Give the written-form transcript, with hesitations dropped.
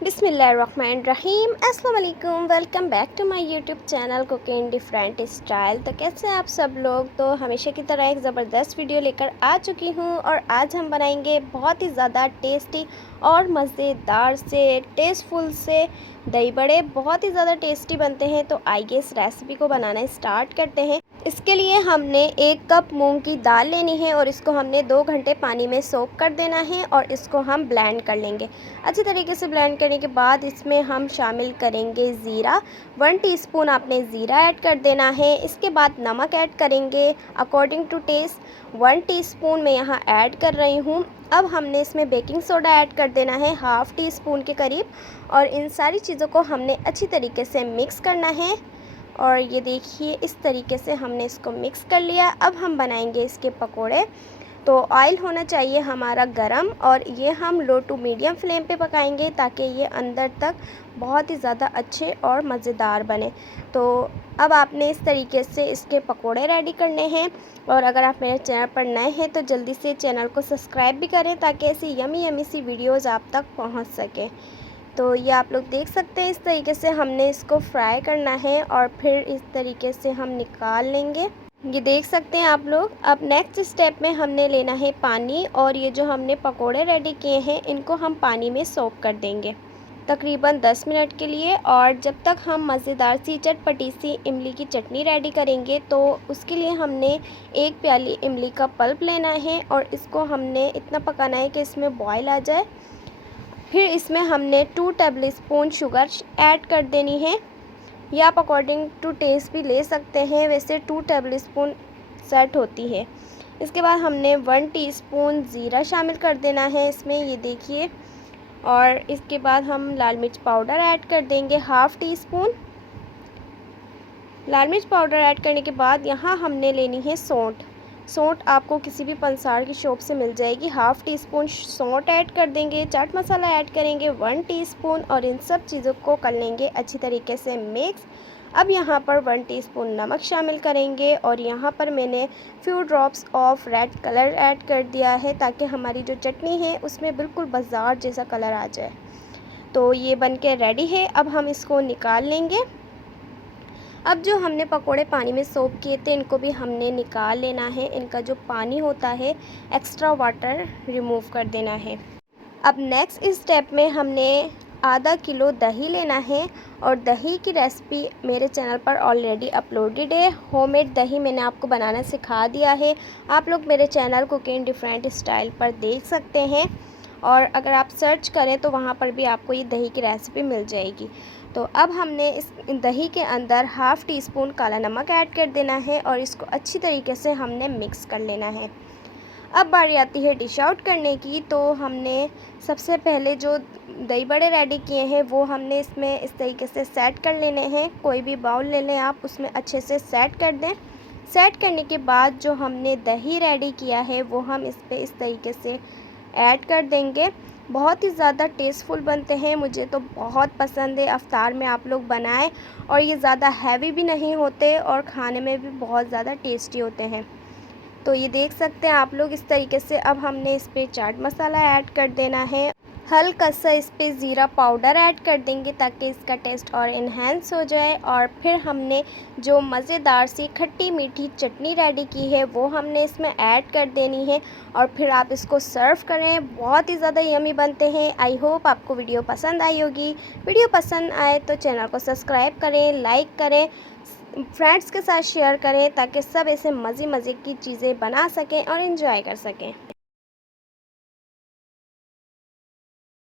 बिस्मिल्लाहिर्रहमानिर्रहीम अस्सलाम वालेकुम। Welcome back to my YouTube channel cooking different style. तो कैसे हैं आप सब लोग। तो हमेशा की तरह एक ज़बरदस्त वीडियो लेकर आ चुकी हूँ और आज हम बनाएंगे बहुत ही ज़्यादा टेस्टी और मज़ेदार से टेस्टफुल से दही बड़े। बहुत ही ज़्यादा टेस्टी बनते हैं। तो आइए इस रेसिपी को बनाना स्टार्ट करते हैं। इसके लिए हमने 1 कप मूंग की दाल लेनी है और इसको हमने 2 घंटे पानी में सोक कर देना है और इसको हम ब्लेंड कर लेंगे। अच्छी तरीके से ब्लेंड करने के बाद इसमें हम शामिल करेंगे ज़ीरा। 1 टीस्पून आपने ज़ीरा ऐड कर देना है। इसके बाद नमक ऐड करेंगे अकॉर्डिंग टू टेस्ट। 1 टीस्पून मैं यहाँ ऐड कर रही हूँ। अब हमने इसमें बेकिंग सोडा ऐड कर देना है हाफ़ टी स्पून के करीब और इन सारी चीज़ों को हमने अच्छी तरीके से मिक्स करना है। और ये देखिए इस तरीके से हमने इसको मिक्स कर लिया। अब हम बनाएंगे इसके पकोड़े। तो ऑयल होना चाहिए हमारा गरम और ये हम लो टू मीडियम फ्लेम पे पकाएंगे ताकि ये अंदर तक बहुत ही ज़्यादा अच्छे और मज़ेदार बने। तो अब आपने इस तरीके से इसके पकोड़े रेडी करने हैं। और अगर आप मेरे चैनल पर नए हैं तो जल्दी से चैनल को सब्सक्राइब भी करें ताकि ऐसी यमी यमी सी वीडियोज़ आप तक पहुँच सके। तो ये आप लोग देख सकते हैं इस तरीके से हमने इसको फ्राई करना है और फिर इस तरीके से हम निकाल लेंगे। ये देख सकते हैं आप लोग। अब नेक्स्ट स्टेप में हमने लेना है पानी और ये जो हमने पकोड़े रेडी किए हैं इनको हम पानी में सोक कर देंगे तकरीबन 10 मिनट के लिए। और जब तक हम मज़ेदार सी चटपटी सी इमली की चटनी रेडी करेंगे तो उसके लिए हमने 1 प्याली इमली का पल्प लेना है और इसको हमने इतना पकाना है कि इसमें बॉयल आ जाए। फिर इसमें हमने 2 टेबलस्पून शुगर ऐड कर देनी है या आप अकॉर्डिंग टू टेस्ट भी ले सकते हैं, वैसे 2 टेबलस्पून सेट होती है। इसके बाद हमने 1 टीस्पून ज़ीरा शामिल कर देना है इसमें, ये देखिए। और इसके बाद हम लाल मिर्च पाउडर ऐड कर देंगे हाफ़ टी स्पून। लाल मिर्च पाउडर ऐड करने के बाद यहाँ हमने लेनी है सौंठ। सौंठ आपको किसी भी पंसार की शॉप से मिल जाएगी। हाफ़ टी स्पून सौंठ ऐड कर देंगे। चाट मसाला ऐड करेंगे 1 टीस्पून और इन सब चीज़ों को कर लेंगे अच्छी तरीके से मिक्स। अब यहाँ पर 1 टीस्पून नमक शामिल करेंगे और यहाँ पर मैंने few drops of red colour add कर दिया है ताकि हमारी जो चटनी है उसमें बिल्कुल बाजार जैसा कलर आ जाए। तो ये बन के रेडी है। अब हम इसको निकाल लेंगे। अब जो हमने पकोड़े पानी में सोक किए थे इनको भी हमने निकाल लेना है। इनका जो पानी होता है एक्स्ट्रा वाटर रिमूव कर देना है। अब नेक्स्ट स्टेप में हमने आधा किलो दही लेना है और दही की रेसिपी मेरे चैनल पर ऑलरेडी अपलोडेड है। होममेड दही मैंने आपको बनाना सिखा दिया है। आप लोग मेरे चैनल कुकिंग डिफरेंट स्टाइल पर देख सकते हैं और अगर आप सर्च करें तो वहाँ पर भी आपको ये दही की रेसिपी मिल जाएगी। तो अब हमने इस दही के अंदर हाफ़ टी स्पून काला नमक ऐड कर देना है और इसको अच्छी तरीके से हमने मिक्स कर लेना है। अब बारी आती है डिश आउट करने की। तो हमने सबसे पहले जो दही बड़े रेडी किए हैं वो हमने इसमें इस तरीके से सेट कर लेने हैं। कोई भी बाउल ले लें आप, उसमें अच्छे से सेट कर दें। सेट करने के बाद जो हमने दही रेडी किया है वो हम इस पर इस तरीके से ऐड कर देंगे। बहुत ही ज़्यादा टेस्टफुल बनते हैं, मुझे तो बहुत पसंद है। अफ्तार में आप लोग बनाएं और ये ज़्यादा हैवी भी नहीं होते और खाने में भी बहुत ज़्यादा टेस्टी होते हैं। तो ये देख सकते हैं आप लोग इस तरीके से। अब हमने इस पर चाट मसाला ऐड कर देना है। हल्का सा इस पर ज़ीरा पाउडर ऐड कर देंगे ताकि इसका टेस्ट और इन्हेंस हो जाए। और फिर हमने जो मज़ेदार सी खट्टी मीठी चटनी रेडी की है वो हमने इसमें ऐड कर देनी है और फिर आप इसको सर्व करें। बहुत ही ज़्यादा यमी बनते हैं। आई होप आपको वीडियो पसंद आई होगी। वीडियो पसंद आए तो चैनल को सब्सक्राइब करें, लाइक करें, फ्रेंड्स के साथ शेयर करें ताकि सब ऐसे मज़े मज़े की चीज़ें बना सकें और एंजॉय कर सकें।